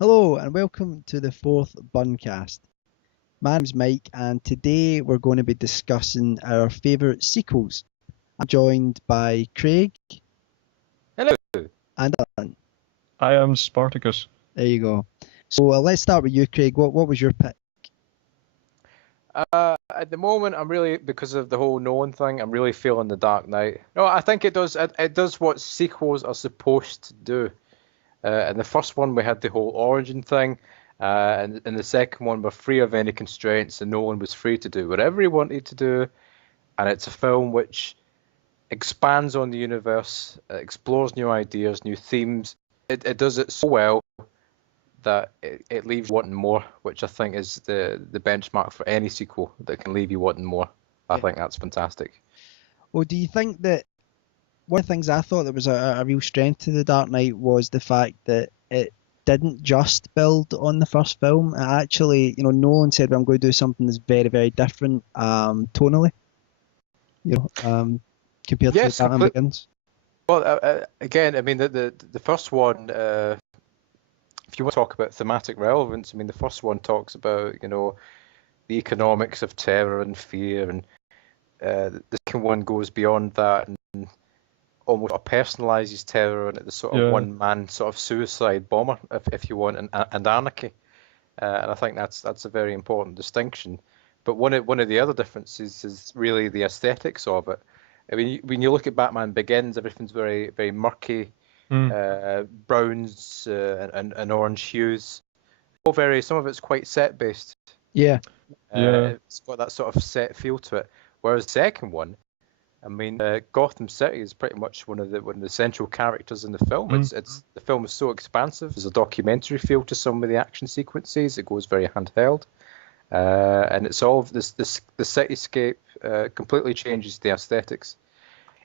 Hello and welcome to the fourth Buncast. My name's Mike and today we're going to be discussing our favourite sequels. I'm joined by Craig Hello. and Alan. I am Spartacus. There you go. So let's start with you, Craig. What was your pick? At the moment, I'm really, because of the whole Nolan thing, I'm really feeling The Dark Knight. No, I think it does. It does what sequels are supposed to do. In the first one, we had the whole origin thing, and in the second one, we're free of any constraints, and Nolan was free to do whatever he wanted to do. And it's a film which expands on the universe, explores new ideas, new themes. It does it so well that it leaves you wanting more, which I think is the benchmark for any sequel that can leave you wanting more. I think that's fantastic. Well, do you think that one of the things I thought that was a real strength to The Dark Knight was the fact that it didn't just build on the first film. It actually, Nolan said, well, I'm going to do something that's very, very different tonally, compared to Batman Begins. Well, again, I mean, the first one, if you want to talk about thematic relevance, I mean, the first one talks about, the economics of terror and fear, and the second one goes beyond that and almost personalizes terror and the sort of one-man sort of suicide bomber, if you want, and anarchy. And I think that's a very important distinction. But one of the other differences is really the aesthetics of it. I mean, when you look at Batman Begins, everything's very, very murky, browns and orange hues. Some of it's quite set based. Yeah. It's got that sort of set feel to it. Whereas the second one, I mean, Gotham City is pretty much one of the central characters in the film. The film is so expansive. There's a documentary feel to some of the action sequences. It goes very handheld, and it's all the cityscape completely changes the aesthetics.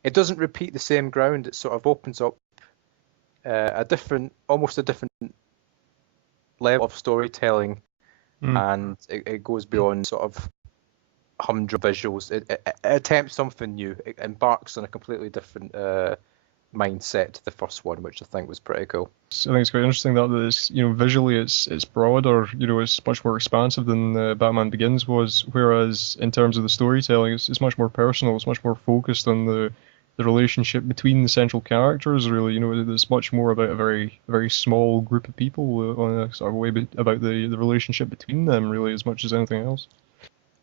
It doesn't repeat the same ground. It sort of opens up almost a different level of storytelling, and it goes beyond sort of humdrum visuals. It attempts something new. It embarks on a completely different mindset to the first one, which I think was pretty cool. I think it's quite interesting that it's, visually it's broader, it's much more expansive than Batman Begins was, whereas in terms of the storytelling, it's much more personal. It's much more focused on the relationship between the central characters. Really, it's much more about a very, very small group of people on a sort of way about the relationship between them, really, as much as anything else.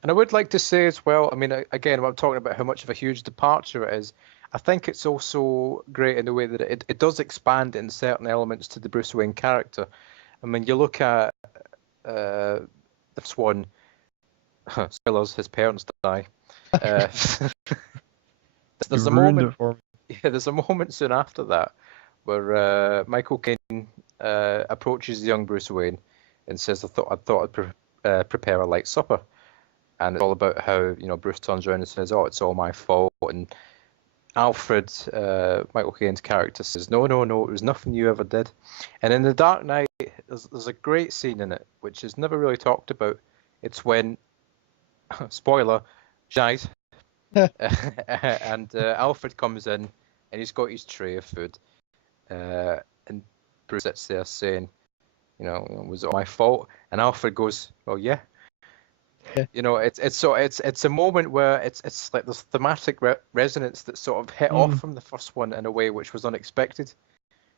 And I would like to say as well, I mean, again, I'm talking about how much of a huge departure it is. I think it's also great in the way that it does expand in certain elements to the Bruce Wayne character. I mean, you look at this one, spoilers, his parents die. There's a moment. There's a moment soon after that where Michael Caine approaches the young Bruce Wayne and says, "I thought I'd prepare a light supper." And it's all about how, Bruce turns around and says, "Oh, it's all my fault." And Alfred, Michael Caine's character, says, No, it was nothing you ever did." And in The Dark Knight, there's a great scene in it, which is never really talked about. It's when, spoiler, she dies. And Alfred comes in, and he's got his tray of food. And Bruce sits there saying, "Was it my fault?" And Alfred goes, "Oh, yeah." It's a moment where it's like there's thematic resonance that sort of hit off from the first one in a way which was unexpected.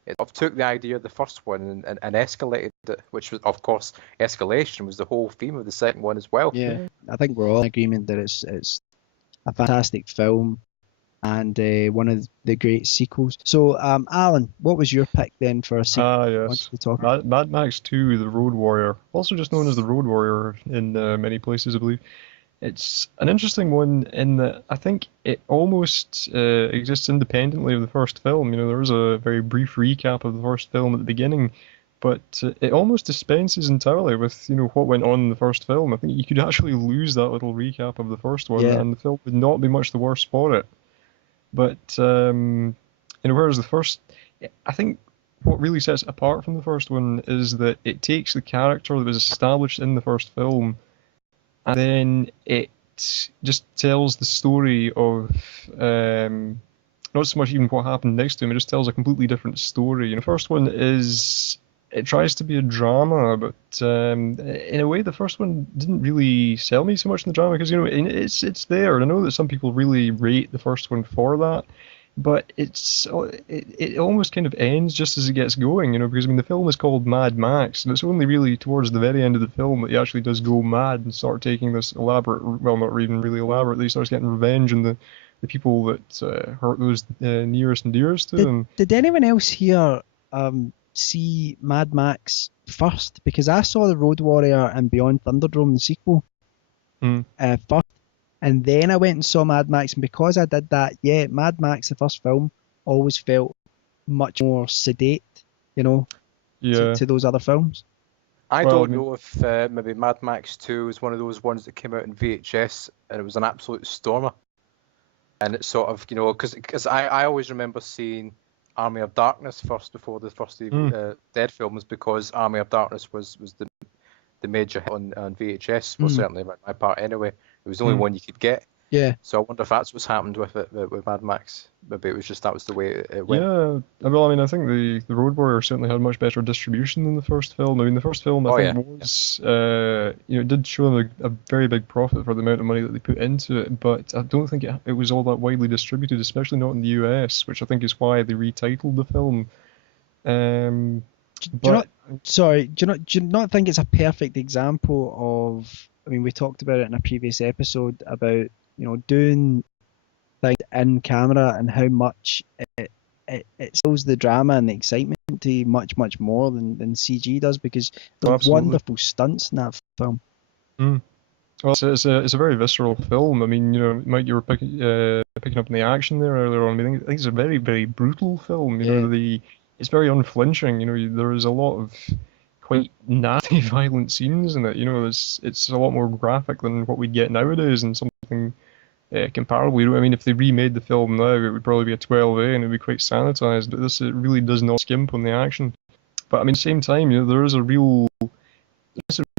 It sort of took the idea of the first one and escalated it, which was, of course, escalation was the whole theme of the second one as well. Yeah, I think we're all in agreement that it's a fantastic film and one of the great sequels. So, Alan, what was your pick then for a sequel? Yes. Mad Max 2, The Road Warrior, also just known as The Road Warrior in many places, I believe. It's an interesting one in that I think it almost exists independently of the first film. There is a very brief recap of the first film at the beginning, but it almost dispenses entirely with, what went on in the first film. I think you could actually lose that little recap of the first one, and the film would not be much the worse for it. But, whereas the first, I think what really sets it apart from the first one is that it takes the character that was established in the first film, and then it just tells the story of, not so much even what happened next to him, it just tells a completely different story. The first one is it tries to be a drama, but in a way, the first one didn't really sell me so much in the drama because it's there, and I know that some people really rate the first one for that, but it almost kind of ends just as it gets going, because I mean the film is called Mad Max, and it's only really towards the very end of the film that he actually does go mad and start taking this elaborate, well, not even really elaborate, he starts getting revenge on the people that hurt those nearest and dearest to him. Did anyone else here see Mad Max first? Because I saw The Road Warrior and Beyond Thunderdome, the sequel, first, and then I went and saw Mad Max. And because I did that, yeah, Mad Max, the first film, always felt much more sedate, Yeah. to those other films. I don't know if maybe Mad Max 2 was one of those ones that came out in VHS and it was an absolute stormer. And it's sort of, because I always remember seeing Army of Darkness first before the first Dead films, because Army of Darkness was the major hit on VHS. Well, certainly by my part anyway. It was the only one you could get. Yeah. So I wonder if that's what's happened with it with Mad Max. Maybe it was just that was the way it went. Yeah, well, I mean, I think the Road Warrior certainly had much better distribution than the first film. I mean, the first film I think was, it did show them a very big profit for the amount of money that they put into it, but I don't think it was all that widely distributed, especially not in the US, which I think is why they retitled the film. Do you not think it's a perfect example of? I mean, we talked about it in a previous episode about doing things in camera and how much it sells the drama and the excitement to you much more than CG does, because there's wonderful stunts in that film. Well, it's a very visceral film. I mean, Mike, you were picking up on the action there earlier on. I think it's a very, very brutal film. It's very unflinching. There is a lot of quite nasty, violent scenes in it. It's a lot more graphic than what we get nowadays, and something comparable. I mean, if they remade the film now, it would probably be a 12A and it would be quite sanitized. But this, it really does not skimp on the action. But I mean, at the same time, there is a real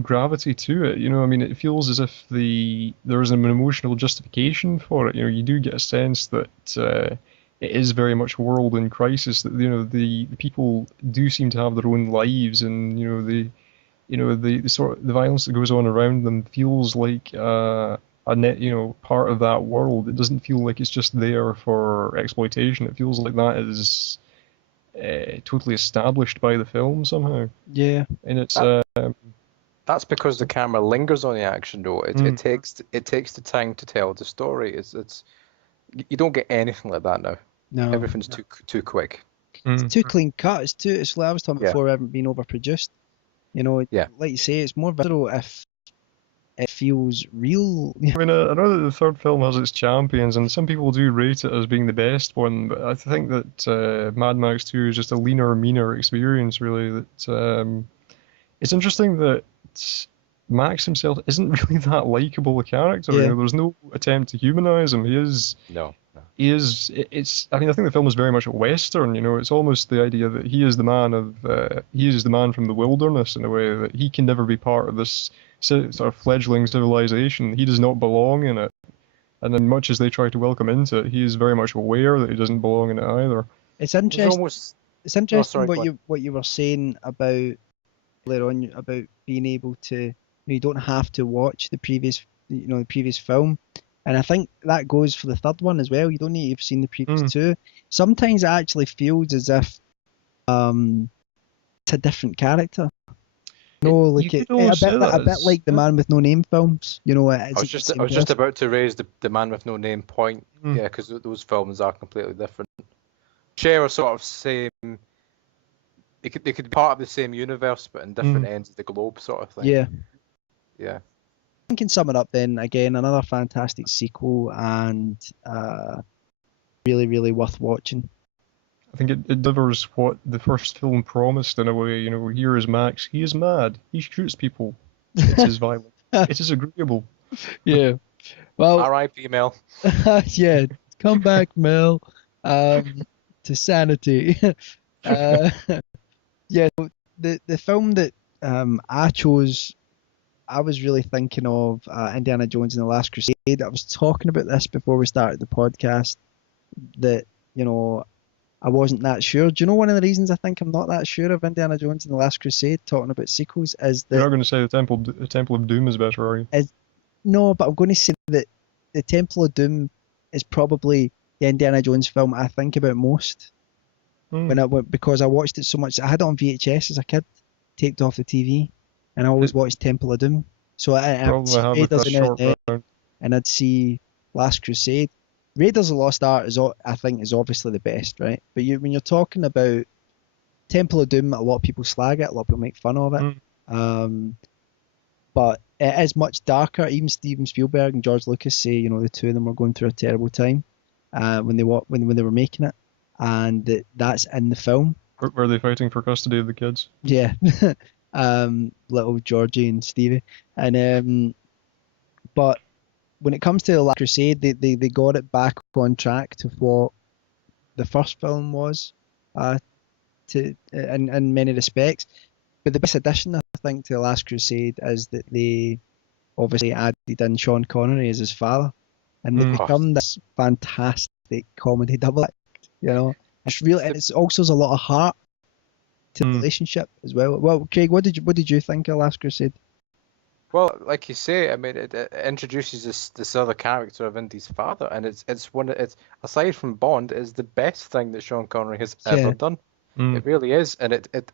gravity to it. I mean, it feels as if there is an emotional justification for it. You do get a sense that it is very much a world in crisis. That the people do seem to have their own lives, and the sort of the violence that goes on around them feels like a net part of that world. It doesn't feel like it's just there for exploitation. It feels like that is totally established by the film somehow. Yeah, and it's that's because the camera lingers on the action, though. It takes the time to tell the story. It's you don't get anything like that now. No, everything's too quick. It's too clean cut. It's like I was talking before, haven't been overproduced. Like you say, it's more visceral if it feels real. I mean, I know that the third film has its champions, and some people do rate it as being the best one, but I think that Mad Max 2 is just a leaner, meaner experience, really. That it's interesting that Max himself isn't really that likable a character. There's no attempt to humanize him. He is. No. He is. I mean, I think the film is very much a western. It's almost the idea that he is the man from the wilderness in a way, that he can never be part of this sort of fledgling civilization. He does not belong in it. And then, much as they try to welcome into it, he is very much aware that he doesn't belong in it either. It's interesting. It's interesting what you were saying about later on about being able to. You don't have to watch the previous film. And I think that goes for the third one as well. You don't need to have seen the previous two. Sometimes it actually feels as if it's a different character. A bit like the Man with No Name films. I was just about to raise the Man with No Name point. Yeah, because those films are completely different. Share a sort of same. They could be part of the same universe, but in different ends of the globe, sort of thing. Yeah. Yeah. I can sum it up then. Again, another fantastic sequel, and really, really worth watching. I think it delivers what the first film promised in a way. Here is Max. He is mad. He shoots people. It is violent. It is agreeable. Yeah. Well. R.I.P. Mel. Yeah. Come back, Mel. To sanity. Yeah. The film that I chose. I was really thinking of Indiana Jones and the Last Crusade. I was talking about this before we started the podcast, that, I wasn't that sure. Do you know one of the reasons I think I'm not that sure of Indiana Jones and the Last Crusade, talking about sequels, is You're that not going to say the Temple of Doom is better, are you? no, but I'm going to say that the Temple of Doom is probably the Indiana Jones film I think about most because I watched it so much. I had it on VHS as a kid, taped off the TV, and I always watched Temple of Doom. So I would Probably see have Raiders a now and short then, round. and I'd see Last Crusade. Raiders of the Lost Ark I think is obviously the best, right? But when you're talking about Temple of Doom, a lot of people slag it, a lot of people make fun of it. But it is much darker. Even Steven Spielberg and George Lucas say, the two of them were going through a terrible time when they were making it, and that's in the film. Were they fighting for custody of the kids? Yeah, little Georgie and Stevie, and but when it comes to the Last Crusade, they got it back on track to what the first film was, in many respects. But the best addition, I think, to the Last Crusade is that they obviously added in Sean Connery as his father, and they become this fantastic comedy double act. It's really, and it's also there's a lot of heart to the relationship as well. Well, Craig, what did you think of Last Crusade? Well, like you say, I mean, it introduces this other character of Indy's father, and it's aside from Bond, is the best thing that Sean Connery has ever done. It really is, and it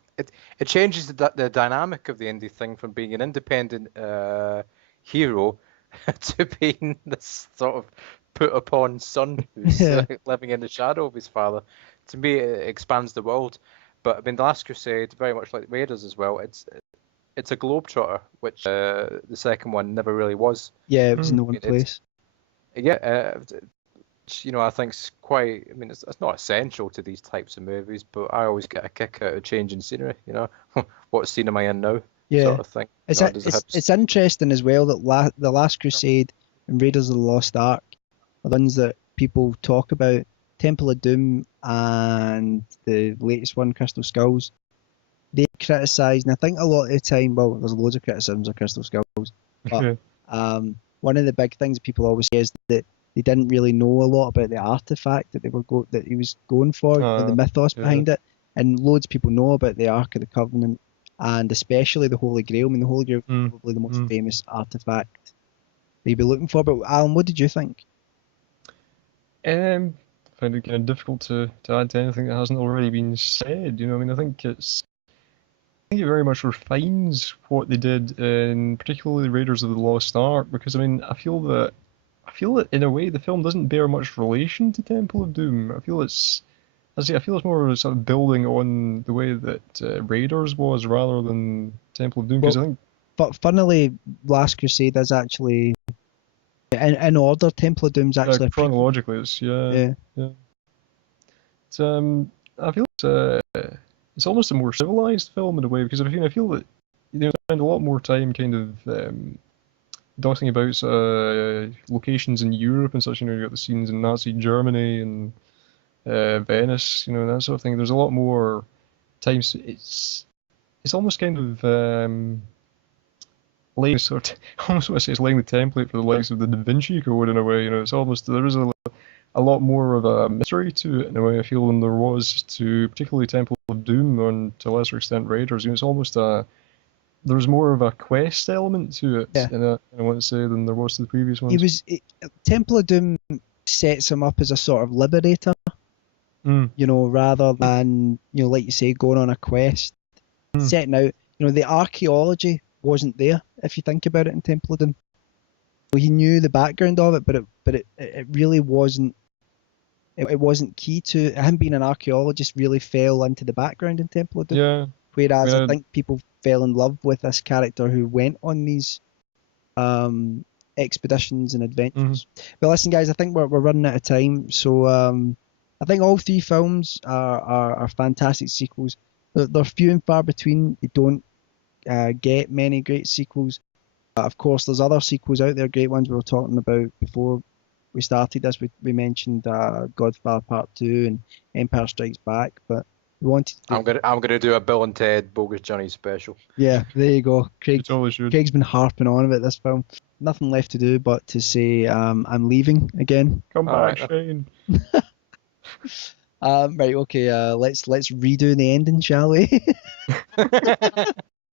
changes the dynamic of the Indy thing from being an independent hero to being this sort of put upon son who's living in the shadow of his father. To me, it expands the world. But I mean, The Last Crusade, very much like Raiders as well, it's a globetrotter, which the second one never really was. Yeah, it was in the one place. I think it's quite. I mean, it's not essential to these types of movies, but I always get a kick out of changing scenery. What scene am I in now? Yeah, sort of thing. It's interesting as well that the Last Crusade and Raiders of the Lost Ark are the ones that people talk about. Temple of Doom and the latest one, Crystal Skulls, they criticise, and I think a lot of the time, well, there's loads of criticisms of Crystal Skulls, but one of the big things people always say is that they didn't really know a lot about the artifact that that he was going for, the mythos behind it, and loads of people know about the Ark of the Covenant, and especially the Holy Grail. I mean, the Holy Grail is probably the most famous artifact that you'd be looking for. But Alan, what did you think? I find it kind of difficult to add to anything that hasn't already been said. I mean, I think it very much refines what they did in particularly Raiders of the Lost Ark, because I mean, I feel that in a way the film doesn't bear much relation to Temple of Doom. I feel it's more of a sort of building on the way that Raiders was rather than Temple of Doom. Because I think, but funnily, Last Crusade is actually in order. Temple of Doom's actually chronologically, it's yeah. It's I feel it's almost a more civilized film in a way, because I feel that they spend a lot more time kind of dotting about locations in Europe and such. You got the scenes in Nazi Germany and Venice, that sort of thing. There's a lot more times. It's almost kind of laying almost want to say it's laying the template for the likes of the Da Vinci Code in a way. It's almost, there is a lot more of a mystery to it in a way, I feel, than there was to particularly Temple of Doom, and to a lesser extent Raiders. It's almost there's more of a quest element to it, I want to say, than there was to the previous ones. Temple of Doom sets him up as a sort of liberator, rather than, like you say, going on a quest, setting out. The archaeology wasn't there, if you think about it, in Temple of Doom. Well, he knew the background of it, but it really wasn't. It wasn't key to him being an archaeologist. Really fell into the background in Temple of Doom. Yeah. Whereas I think people fell in love with this character who went on these expeditions and adventures. But listen, guys, I think we're running out of time. So I think all three films are fantastic sequels. They're few and far between. They don't get many great sequels. Of course, there's other sequels out there, great ones we were talking about before we started this. We mentioned Godfather Part 2 and Empire Strikes Back, but we wanted to I'm gonna do a Bill and Ted Bogus Journey special. Yeah, there you go. Craig's been harping on about this film. Nothing left to do but to say I'm leaving again. Come back, Shane. Right, okay. Let's redo the ending, shall we?